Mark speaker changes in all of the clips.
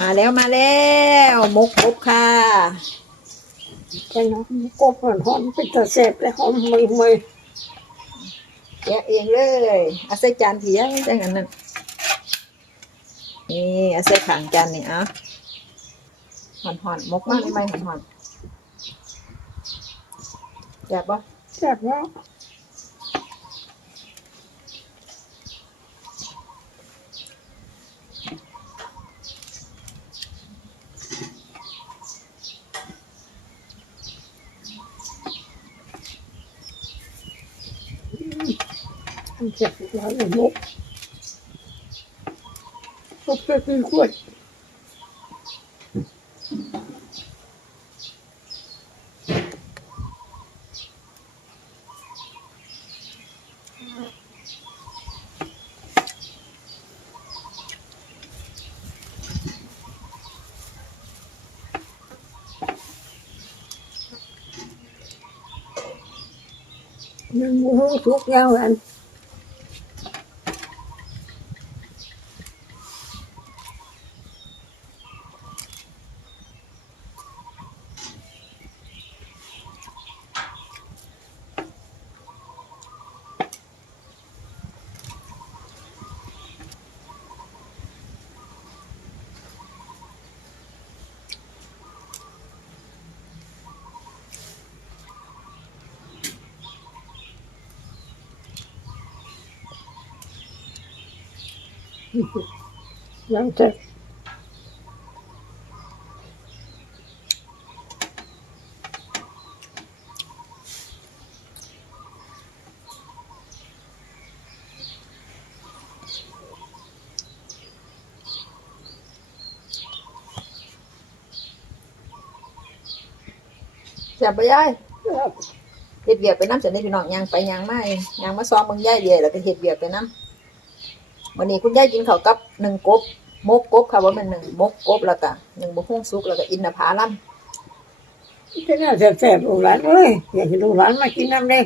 Speaker 1: มาแล้วมาแล้วมกกบค่ะ
Speaker 2: แค่นั้นกบมันหอมเป็นตะเสบเลยหอมไม่ไม่
Speaker 1: แกะเองเลยเอาใส่จานเถียงจังอันนั้นนี่เอาใส่ขังจานนี่เอะหอนหอนๆมกมากเลยไหมหอนหอนๆแบบว่า
Speaker 2: แซ่บแล้ว ทำเสร็จแล้วเลยมุกมุกจะกินขวด มันหมูทุกอ ย่างนั้นยังจะ
Speaker 1: แบบไปย่ายเฮ็ดเบียกไปน้ำเสร็จได้พี่น้องยางไปยางมาเองยางมาซ้อมมึงย่ายเดียแล้วก็เฮ็ดเบียกไปน้ำ วันนี้คุณย่ายกินข้าวกับหนึ่งกบมกกบค่ะว่ามันหนึ่งมกกบแล้วก็หนึ่งบุหุ้งซุกแล้วก็อินทผาลัม
Speaker 2: จะน่าจะแสบลูกหลานเอ้ยอยากให้ลูกหลานมากินน้ำเด้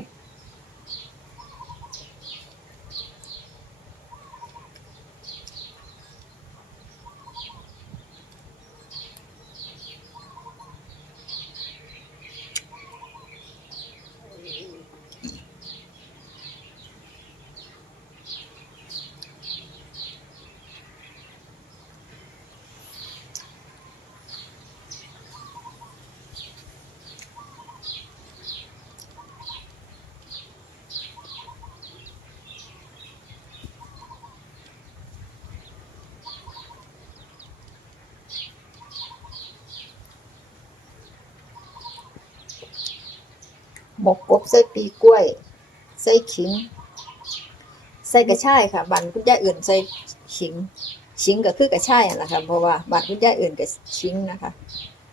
Speaker 1: หมกกบใส่ปีกล้วย ใส่ขิง ใส่กระชายค่ะบ้านคุณย่าอื่นใส่ขิงขิงก็คือกระชายนั่นแหละค่ะเพราะว่าบ้านคุณย่าอื่นก็ขิงนะคะ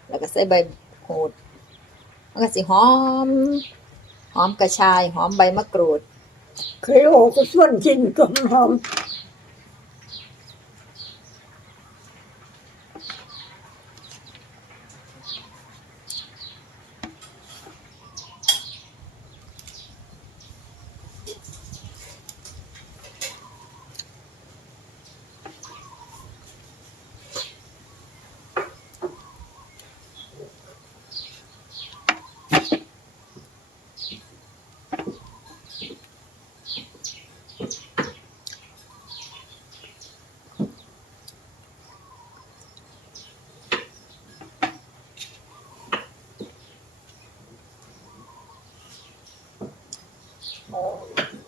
Speaker 1: แล้วก็ใส่ใบโหดมันก็สิหอม หอมกระชาย หอมใบมะกรูด
Speaker 2: เคยโอ้ก็ส่วนกินก็มันหอม people.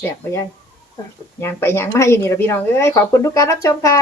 Speaker 1: แสบไปย่ายยางไปยางมาอยู่นี่ละพี่น้องเอ้ยขอบคุณทุกการรับชมค่ะ